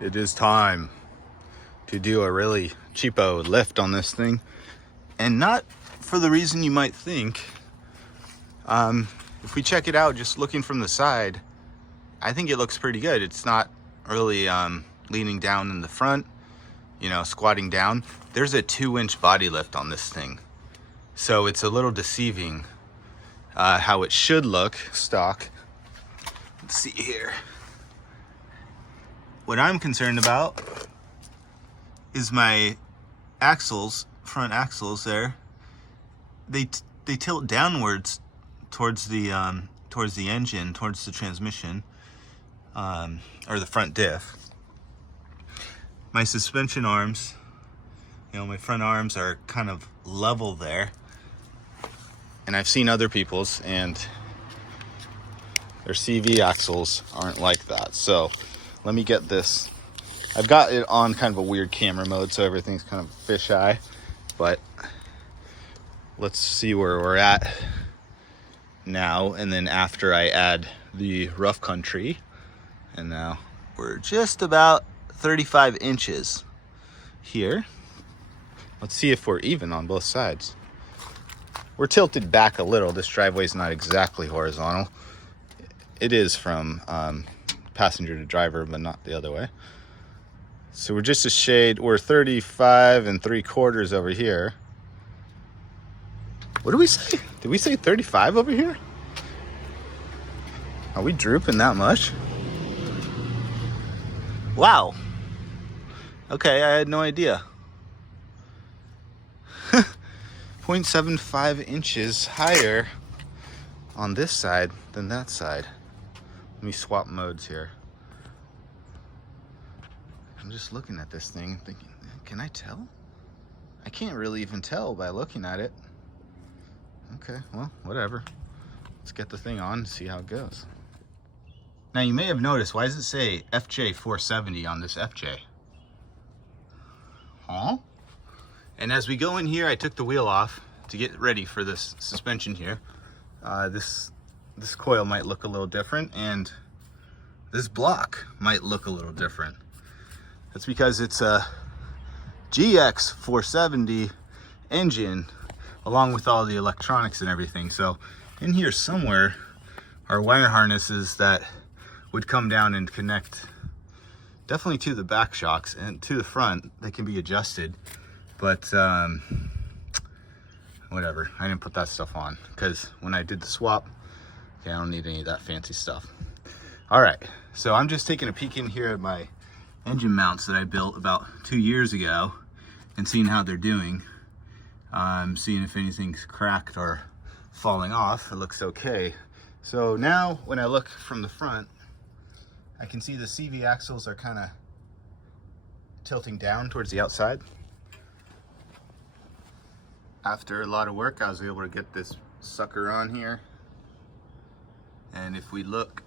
It is time to do a really cheapo lift on this thing, and not for the reason you might think. If we check it out just looking from the side, I think it looks pretty good. It's not really leaning down in the front, you know, squatting down. There's a 2-inch body lift on this thing, so it's a little deceiving how it should look stock. Let's see here. What I'm concerned about is my axles, front axles there. They tilt downwards towards the engine, towards the transmission, or the front diff. My suspension arms, you know, my front arms are kind of level there. And I've seen other people's, and their CV axles aren't like that. So let me get this. I've got it on kind of a weird camera mode, so everything's kind of fisheye. But let's see where we're at now, and then after I add the rough country. And now we're just about 35 inches here. Let's see if we're even on both sides. We're tilted back a little. This driveway's not exactly horizontal. It is from passenger to driver, but not the other way. So we're just a shade. We're 35 3/4 over here. What did we say? Did we say 35 over here? Are we drooping that much? Wow. Okay, I had no idea. 0.75 inches higher on this side than that side. Let me swap modes here. I'm just looking at this thing thinking, can I tell? I can't really even tell by looking at it. Okay, well, whatever. Let's get the thing on and see how it goes. Now you may have noticed, why does it say FJ 470 on this FJ? Huh? And as we go in here, I took the wheel off to get ready for this suspension here. This coil might look a little different, and this block might look a little different. That's because it's a GX 470 engine, along with all the electronics and everything. So in here somewhere are wire harnesses that would come down and connect definitely to the back shocks and to the front. They can be adjusted, but whatever. I didn't put that stuff on because when I did the swap, okay, I don't need any of that fancy stuff. All right, so I'm just taking a peek in here at my engine mounts that I built about 2 years ago and seeing how they're doing. Seeing if anything's cracked or falling off. It looks okay. So now when I look from the front, I can see the CV axles are kind of tilting down towards the outside. After a lot of work, I was able to get this sucker on here. And if we look,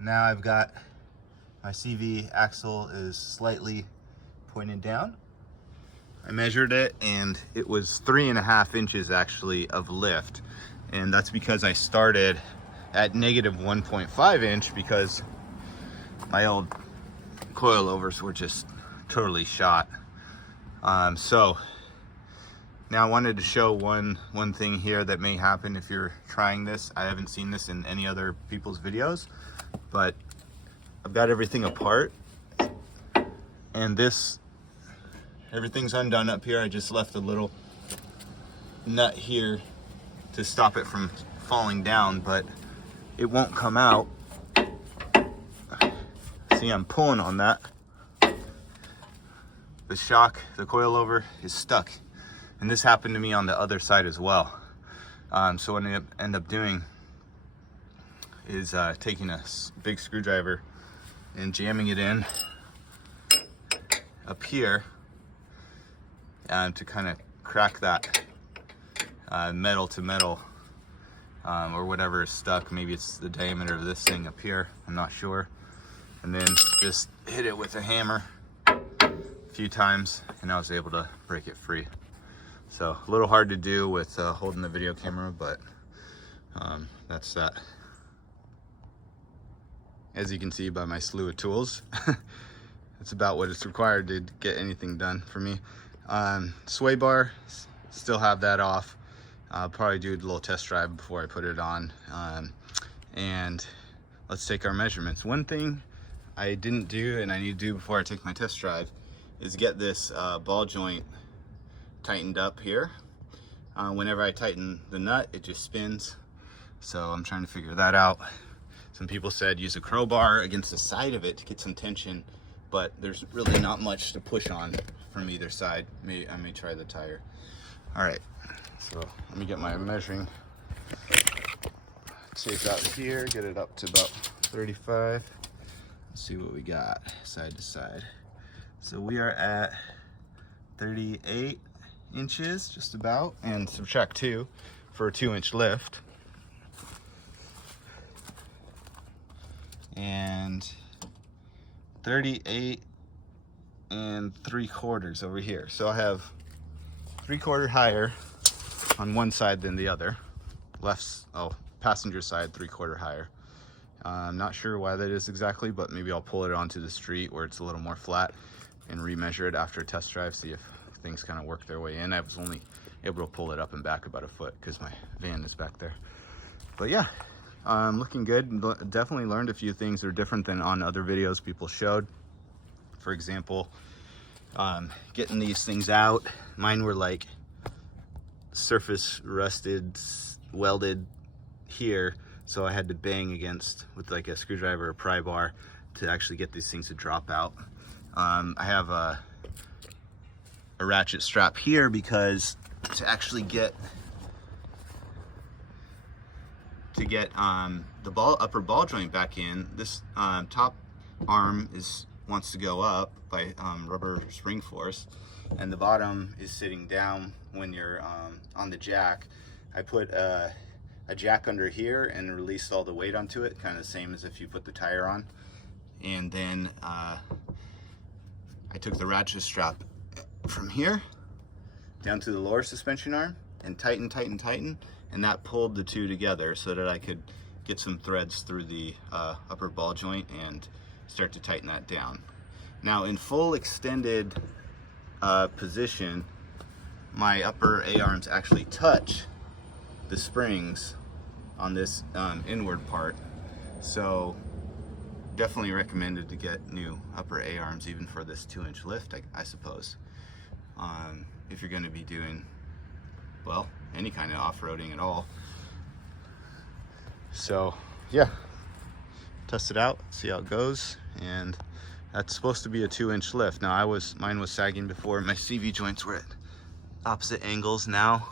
now I've got my CV axle is slightly pointed down. I measured it and it was 3.5 inches actually of lift. And that's because I started at negative 1.5 inch because my old coilovers were just totally shot. So now I wanted to show one thing here that may happen if you're trying this. I haven't seen this in any other people's videos, but I've got everything apart, and everything's undone up here. I just left a little nut here to stop it from falling down, but it won't come out. See, I'm pulling on that. The shock, the coilover is stuck. And this happened to me on the other side as well. So what I end up doing is taking a big screwdriver and jamming it in up here to kind of crack that metal to metal or whatever is stuck. Maybe it's the diameter of this thing up here, I'm not sure. And then just hit it with a hammer a few times, and I was able to break it free. So a little hard to do with holding the video camera, but that's that. as you can see by my slew of tools. It's about what it's required to get anything done for me. Sway bar, still have that off. I'll probably do a little test drive before I put it on. And let's take our measurements. One thing I didn't do and I need to do before I take my test drive is get this ball joint tightened up here. Whenever I tighten the nut, it just spins. So I'm trying to figure that out. Some people said use a crowbar against the side of it to get some tension, but there's really not much to push on from either side. I may try the tire. All right, so let me get my measuring tape out here, get it up to about 35. Let's see what we got side to side. So we are at 38 inches, just about, and subtract 2 for a 2-inch lift. And 38 3/4 over here. So I have 3/4 higher on one side than the other. Passenger side 3/4 higher. I'm not sure why that is exactly, but maybe I'll pull it onto the street where it's a little more flat and remeasure it after a test drive, see if things kind of work their way in. I was only able to pull it up and back about a foot because my van is back there. But yeah, looking good. Definitely learned a few things that are different than on other videos people showed. For example, getting these things out. Mine were like surface rusted, welded here, so I had to bang against with like a screwdriver or pry bar to actually get these things to drop out. I have a ratchet strap here because to actually get the upper ball joint back in, this top arm wants to go up by rubber spring force, and the bottom is sitting down when you're on the jack. I put a jack under here and released all the weight onto it, kind of the same as if you put the tire on. And then I took the ratchet strap from here down to the lower suspension arm and tighten, and that pulled the two together so that I could get some threads through the upper ball joint and start to tighten that down. Now in full extended position, my upper A-arms actually touch the springs on this inward part. So definitely recommended to get new upper A-arms even for this 2-inch lift, I suppose. If you're going to be doing, well, any kind of off-roading at all. So yeah, test it out, see how it goes. And that's supposed to be a 2-inch lift. Now mine was sagging before. My CV joints were at opposite angles. Now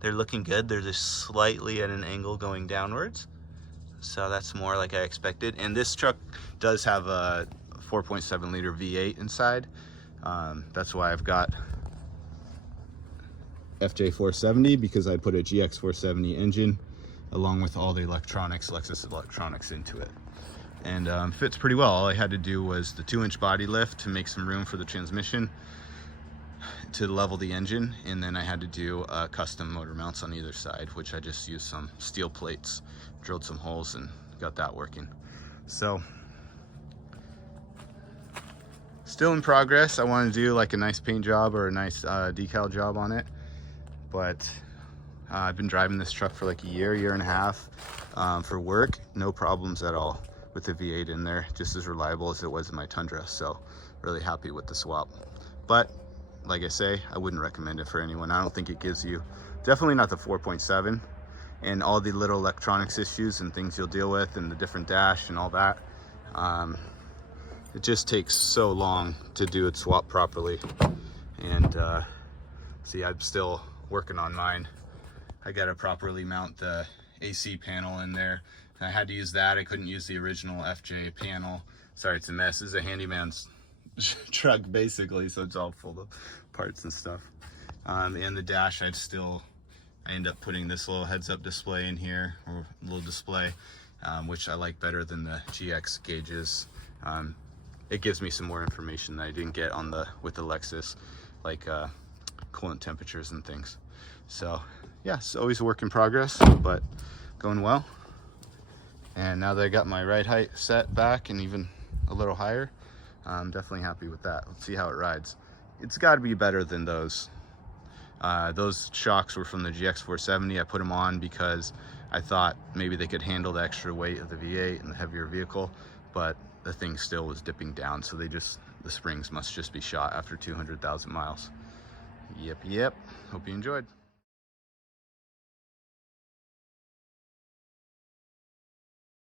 they're looking good. They're just slightly at an angle going downwards. So that's more like I expected. And this truck does have a 4.7 liter V8 inside. That's why I've got FJ470, because I put a GX470 engine along with all the electronics, Lexus electronics into it. And fits pretty well. All I had to do was the 2-inch body lift to make some room for the transmission to level the engine, and then I had to do custom motor mounts on either side, which I just used some steel plates, drilled some holes, and got that working. So still in progress. I want to do like a nice paint job or a nice decal job on it, but I've been driving this truck for like a year and a half for work. No problems at all with the V8 in there, just as reliable as it was in my Tundra. So really happy with the swap. But like I say, I wouldn't recommend it for anyone. I don't think it gives you, definitely not the 4.7, and all the little electronics issues and things you'll deal with, and the different dash and all that. It just takes so long to do it swap properly. And see, I'm still working on mine. I got to properly mount the AC panel in there. I had to use that. I couldn't use the original FJ panel. Sorry, it's a mess. This is a handyman's truck basically, so it's all full of parts and stuff. And the dash, I end up putting this little heads-up display in here, or little display, which I like better than the GX gauges. It gives me some more information that I didn't get with the Lexus, like coolant temperatures and things. So yeah, it's always a work in progress, but going well. And now that I got my ride height set back and even a little higher, I'm definitely happy with that. Let's see how it rides. It's got to be better than those. Those shocks were from the GX470. I put them on because I thought maybe they could handle the extra weight of the V8 and the heavier vehicle, but the thing still was dipping down, so the springs must just be shot after 200,000 miles. Yep. Hope you enjoyed.